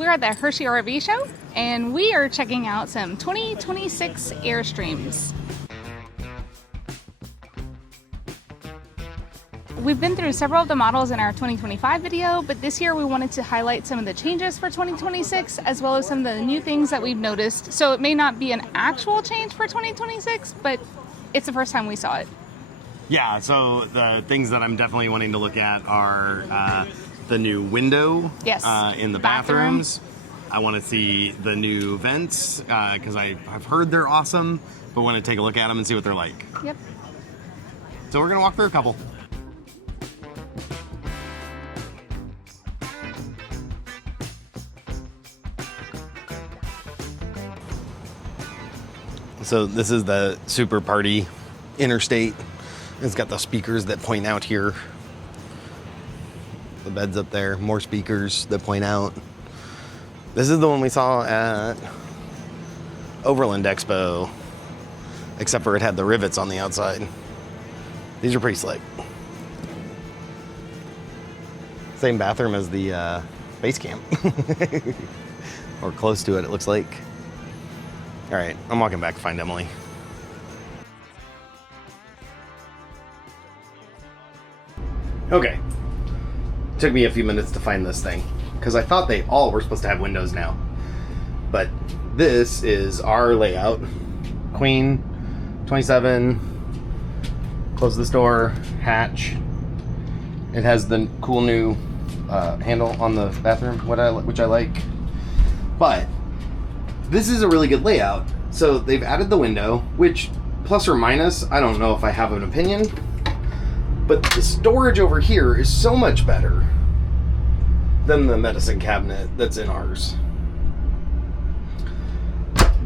We're at the Hershey RV show, and we are checking out some 2026 Airstreams. We've been through several of the models in our 2025 video, but this year we wanted to highlight some of the changes for 2026, as well as some of the new things that we've noticed. So it may not be an actual change for 2026, but it's the first time we saw it. Yeah, so the things that I'm definitely wanting to look at are the new window in the bathrooms. I want to see the new vents because I've heard they're awesome, but want to take a look at them and see what they're like. Yep. So we're going to walk through a couple. So this is the Super Party Interstate. It's got the speakers that point out here. The bed's up there, more speakers that point out. This is the one we saw at Overland Expo, except for it had the rivets on the outside. These are pretty slick. Same bathroom as the Basecamp. Or close to it, it looks like. All right, I'm walking back to find Emily. Okay, took me a few minutes to find this thing because I thought they all were supposed to have windows now. But this is our layout. Queen, 27, close this door, hatch. It has the cool new handle on the bathroom, which I like. But this is a really good layout. So they've added the window, which plus or minus, I don't know if I have an opinion, but the storage over here is so much better than the medicine cabinet that's in ours.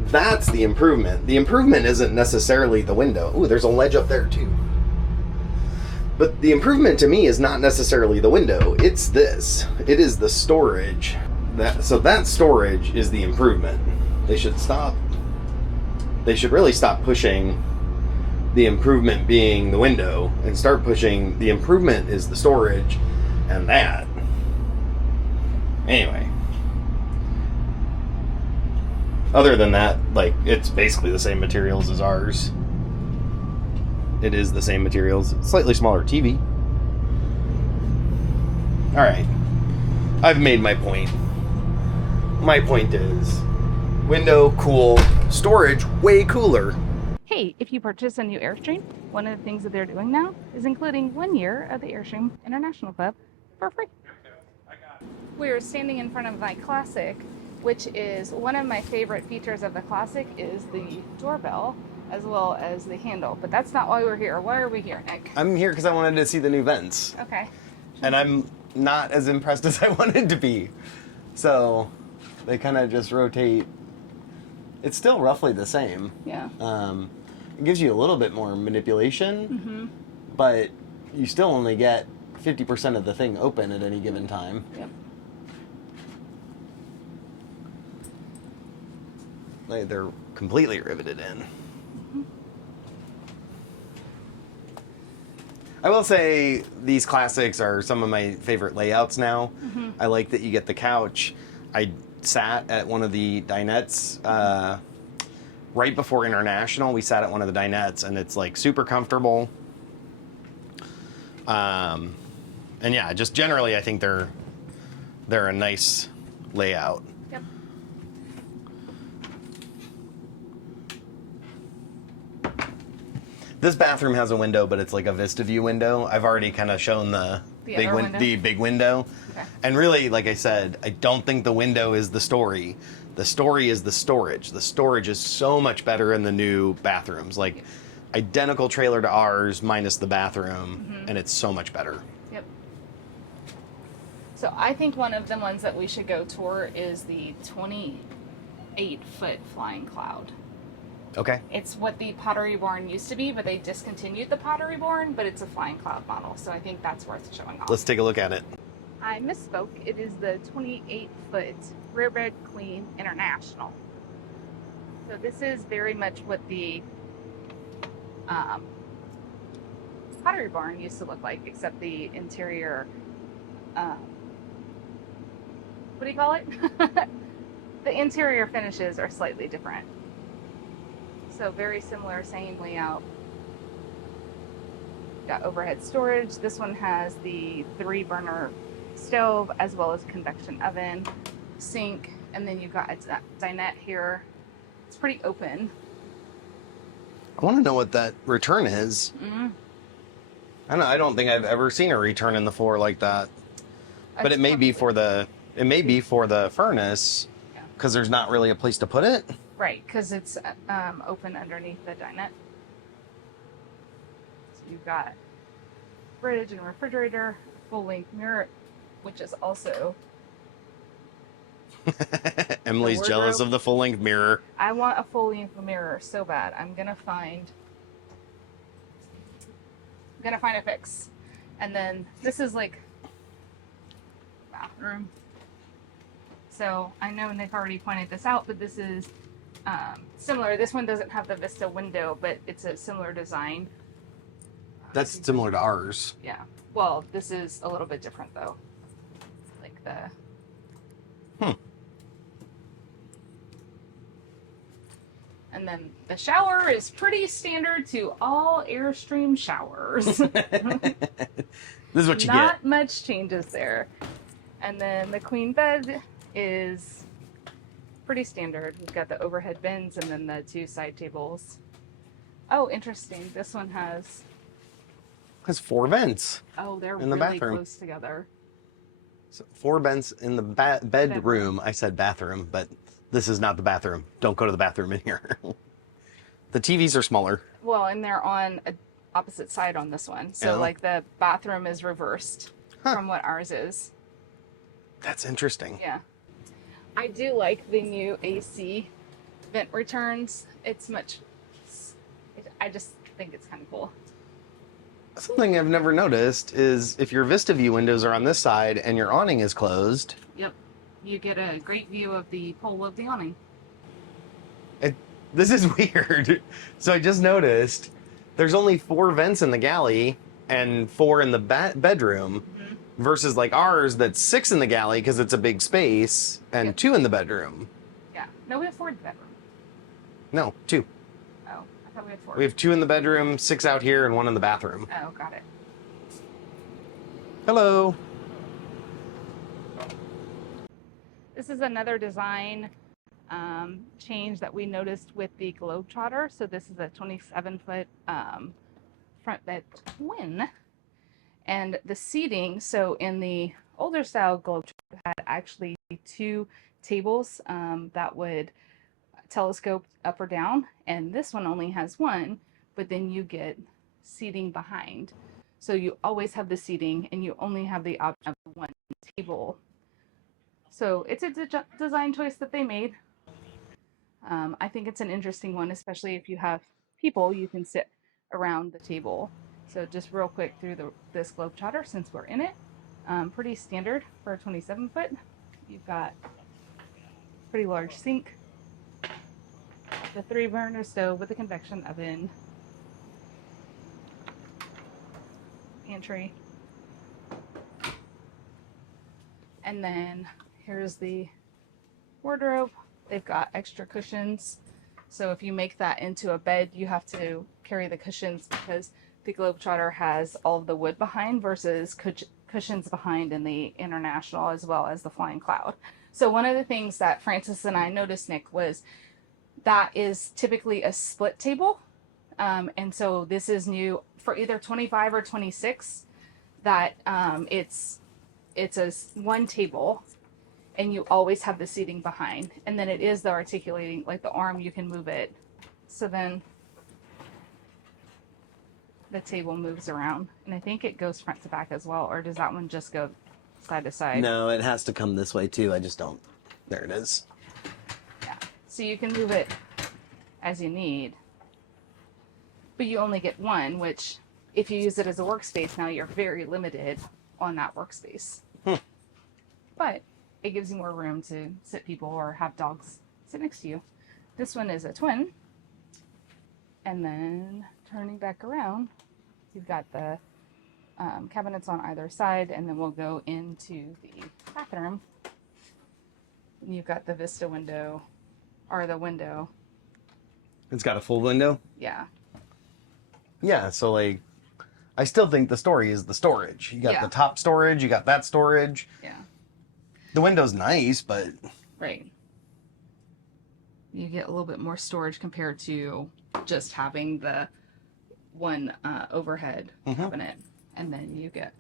That's the improvement. The improvement isn't necessarily the window. Ooh, there's a ledge up there too. But the improvement to me is not necessarily the window. It's this. It is the storage. So that storage is the improvement. They should really stop pushing the improvement being the window and start pushing the improvement is the storage and that. Anyway. Other than that, like, it's basically the same materials as ours. It is the same materials. Slightly smaller TV. Alright. I've made my point. My point is, window, cool, storage, way cooler. Hey, if you purchase a new Airstream, one of the things that they're doing now is including 1 year of the Airstream International Club for free. We're standing in front of my Classic, which is one of my favorite features of the Classic is the doorbell as well as the handle. But that's not why we're here. Why are we here, Nick? I'm here because I wanted to see the new vents. Okay. And I'm not as impressed as I wanted to be. So they kind of just rotate. It's still roughly the same. Yeah. It gives you a little bit more manipulation, but you still only get 50% of the thing open at any given time. Yep. Like they're completely riveted in. I will say these Classics are some of my favorite layouts now. I like that you get the couch. I sat at one of the dinettes right before International. We sat at one of the dinettes, and it's like super comfortable. And yeah, just generally, I think they're a nice layout. Yep. This bathroom has a window, but it's like a vista view window. I've already kind of shown the big window. Okay. And really, like I said, I don't think the window is the story. The story is the storage. The storage is so much better in the new bathrooms. Like, identical trailer to ours minus the bathroom, and it's so much better. Yep. So I think one of the ones that we should go tour is the 28-foot Flying Cloud. Okay. It's what the Pottery Barn used to be, but they discontinued the Pottery Barn, but it's a Flying Cloud model, so I think that's worth showing off. Let's take a look at it. I misspoke. It is the 28-foot Rearbed Queen International. So this is very much what the Pottery Barn used to look like, except the interior what do you call it? The interior finishes are slightly different. So very similar, same layout. Got overhead storage. This one has the 3-burner stove as well as convection oven, sink, and then you've got a dinette here. It's pretty open. I want to know what that return is. Mm-hmm. I don't think I've ever seen a return in the floor like that. But it may be for the furnace, because there's not really a place to put it. Right, because it's open underneath the dinette. So you've got fridge and refrigerator, full-length mirror, which is also Emily's jealous of the full-length mirror. I want a full-length mirror so bad. I'm gonna find a fix. And then this is like bathroom. So I know Nick already pointed this out, but this is similar. This one doesn't have the Vista window, but it's a similar design. That's similar to ours. Yeah. Well, this is a little bit different though. Like the And then the shower is pretty standard to all Airstream showers. This is what you get. Not much changes there. And then the queen bed is pretty standard. We've got the overhead bins and then the 2 side tables. Oh, interesting. This one has 4 vents. Oh, they're in the really bathroom. close together. So 4 vents in the bedroom. I said bathroom, but this is not the bathroom. Don't go to the bathroom in here. The TVs are smaller. Well, and they're on a opposite side on this one. So like the bathroom is reversed from what ours is. That's interesting. Yeah. I do like the new AC vent returns. I just think it's kind of cool. Something I've never noticed is if your Vista View windows are on this side and your awning is closed. Yep. You get a great view of the pole of the awning. This is weird. So I just noticed there's only 4 vents in the galley and 4 in the bedroom versus like ours that's 6 in the galley because it's a big space and 2 in the bedroom. Yeah. No, we have 4 in the bedroom. No, 2. Oh, I thought we had 4. We have 2 in the bedroom, 6 out here, and 1 in the bathroom. Oh, got it. Hello. This is another design change that we noticed with the Globetrotter. So this is a 27-foot front bed twin. And the seating, so in the older style Globetrotter had actually 2 tables that would telescope up or down. And this one only has 1, but then you get seating behind. So you always have the seating and you only have the option of 1 table. So it's a design choice that they made. I think it's an interesting one, especially if you have people, you can sit around the table. So just real quick through this Globetrotter, since we're in it, pretty standard for a 27-foot. You've got pretty large sink, the 3-burner stove with a convection oven, pantry, and then here's the wardrobe. They've got extra cushions. So if you make that into a bed, you have to carry the cushions because the Globetrotter has all of the wood behind versus cushions behind in the International as well as the Flying Cloud. So one of the things that Francis and I noticed, Nick, was that is typically a split table. And so this is new for either 25 or 26 that it's a 1 table and you always have the seating behind. And then it is the articulating, like the arm, you can move it. So then the table moves around. And I think it goes front to back as well. Or does that one just go side to side? No, it has to come this way too. I just don't. There it is. Yeah. So you can move it as you need. But you only get 1, which if you use it as a workspace, now you're very limited on that workspace. But it gives you more room to sit people or have dogs sit next to you. This one is a twin. And then turning back around, you've got the cabinets on either side, and then we'll go into the bathroom. And you've got the Vista window, or the window. It's got a full window? Yeah. Yeah, so like, I still think the story is the storage. You got the top storage, you got that storage. Yeah. The window's nice, but... Right. You get a little bit more storage compared to just having the one overhead cabinet. And then you get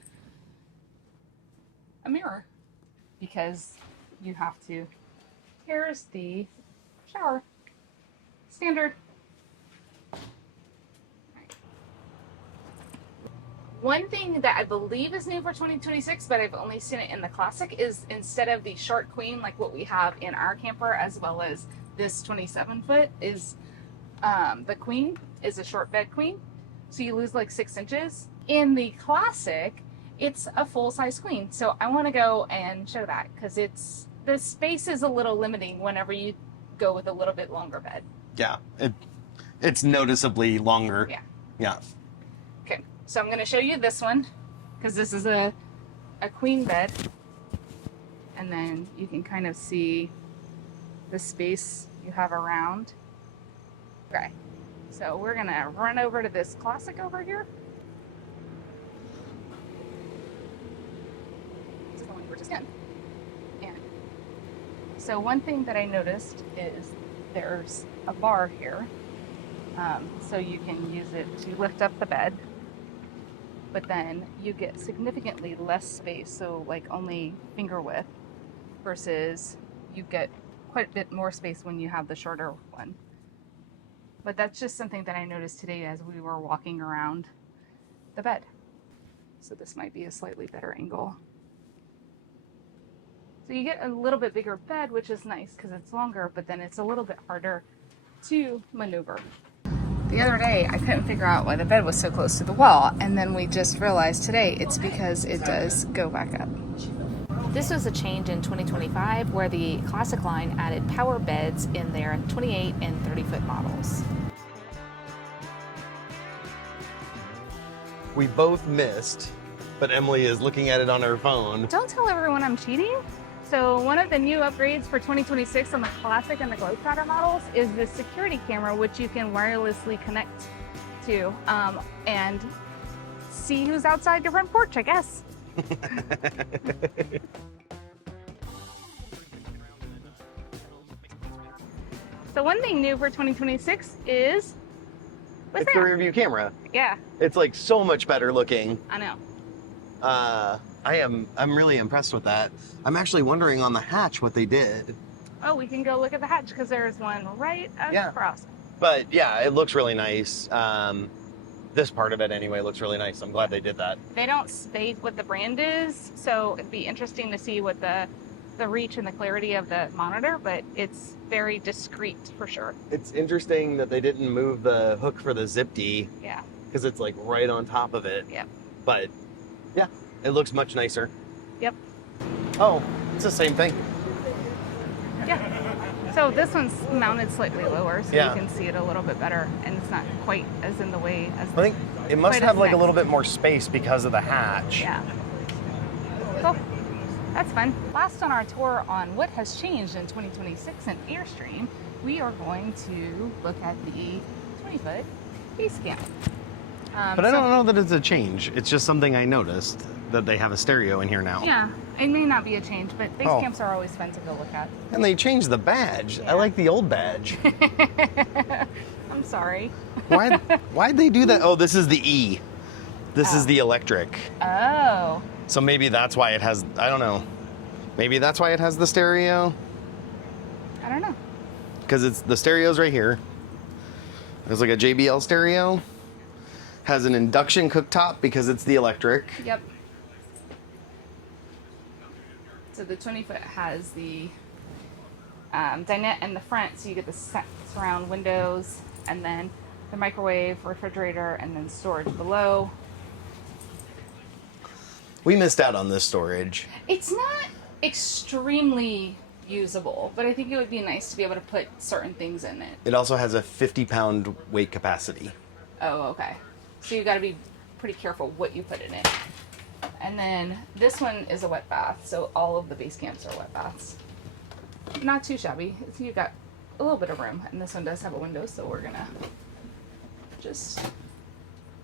a mirror because you have to... Here's the shower. Standard. One thing that I believe is new for 2026, but I've only seen it in the Classic, is instead of the short queen like what we have in our camper, as well as this 27-foot, is the queen is a short bed queen, so you lose like 6 inches. In the Classic, it's a full-size queen, so I want to go and show that because the space is a little limiting whenever you go with a little bit longer bed. Yeah, it's noticeably longer. Yeah. Yeah. Okay, so I'm going to show you this one because this is a queen bed, and then you can kind of see the space you have around. Okay, so we're going to run over to this Classic over here. This is the one we were just in. And so one thing that I noticed is there's a bar here, so you can use it to lift up the bed, but then you get significantly less space, so like only finger width, versus you get quite a bit more space when you have the shorter one. But that's just something that I noticed today as we were walking around the bed. So this might be a slightly better angle. So you get a little bit bigger bed, which is nice because it's longer, but then it's a little bit harder to maneuver. The other day, I couldn't figure out why the bed was so close to the wall, and then we just realized today it's because it does go back up. This was a change in 2025 where the Classic line added power beds in their 28 and 30-foot models. We both missed, but Emily is looking at it on her phone. Don't tell everyone I'm cheating. So one of the new upgrades for 2026 on the Classic and the Globetrotter models is the security camera, which you can wirelessly connect to and see who's outside your front porch, I guess. So one thing new for 2026 is... It's the rear view camera. Yeah. It's like so much better looking. I know. I'm really impressed with that. I'm actually wondering on the hatch what they did. Oh, we can go look at the hatch because there's one right across. But yeah, it looks really nice. This part of it anyway looks really nice. I'm glad they did that. They don't state what the brand is, so it'd be interesting to see what the reach and the clarity of the monitor, but it's very discreet for sure. It's interesting that they didn't move the hook for the Zip-D. Yeah. Because it's like right on top of it. Yep. But yeah, it looks much nicer. Yep. Oh, it's the same thing. Yeah. So this one's mounted slightly lower, so Yeah. you can see it a little bit better, and it's not quite as in the way as I think it must quite have as like a next. little bit more space because of the hatch. Yeah. Cool. That's fun. Last on our tour on what has changed in 2026 in Airstream, we are going to look at the 20-foot Basecamp. But I don't know that it's a change. It's just something I noticed, that they have a stereo in here now. Yeah, it may not be a change, but Basecamps are always fun to go look at. And they changed the badge. Yeah. I like the old badge. I'm sorry. Why'd they do that? Oh, this is the E. This is the electric. Oh. So maybe that's why it has, I don't know. Maybe that's why it has the stereo. I don't know. Because it's the stereo's right here. There's like a JBL stereo. Has an induction cooktop because it's the electric. Yep. So the 20-foot has the dinette in the front, so you get the surround windows, and then the microwave, refrigerator, and then storage below. We missed out on this storage. It's not extremely usable, but I think it would be nice to be able to put certain things in it. It also has a 50-pound weight capacity. Oh, okay. So you got to be pretty careful what you put in it. And then this one is a wet bath, so all of the Basecamps are wet baths. not too shabby. So you've got a little bit of room, and this one does have a window, so we're gonna just,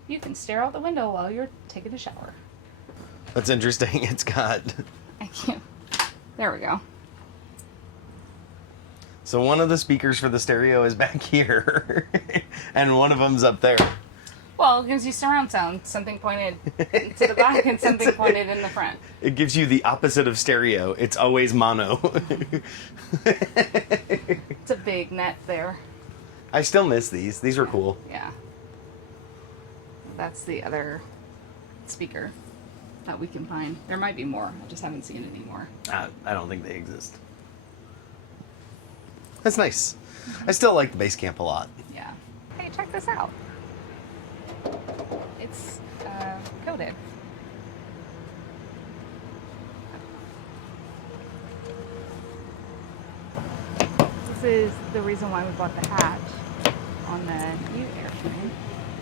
you can stare out the window while you're taking a shower. That's interesting. It's got... I can't. There we go. So one of the speakers for the stereo is back here, and one of them's up there. Well, it gives you surround sound. Something pointed to the back and something pointed in the front. It gives you the opposite of stereo. It's always mono. It's a big net there. I still miss these. These were cool. Yeah. That's the other speaker that we can find. There might be more. I just haven't seen any more. I don't think they exist. That's nice. I still like the Basecamp a lot. Yeah. Hey, check this out. It's coated. This is the reason why we bought the hatch on the new Airstream.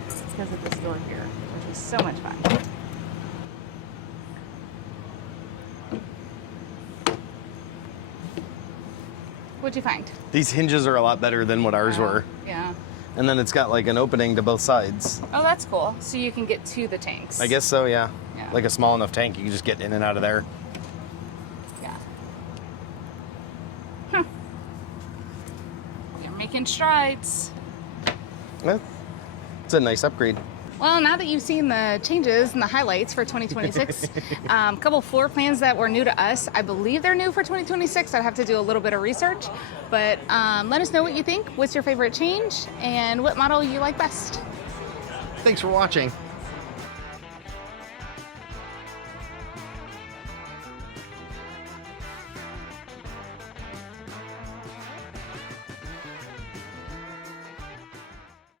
It's because of this door here, which is so much fun. What'd you find? These hinges are a lot better than what ours were. Yeah. And then it's got like an opening to both sides. Oh, that's cool. So you can get to the tanks. I guess so, yeah. Yeah. Like a small enough tank, you can just get in and out of there. Yeah. You're making strides. Well, it's a nice upgrade. Well, now that you've seen the changes and the highlights for 2026, a couple floor plans that were new to us. I believe they're new for 2026. I'd have to do a little bit of research. But let us know what you think. What's your favorite change? And what model you like best? Thanks for watching.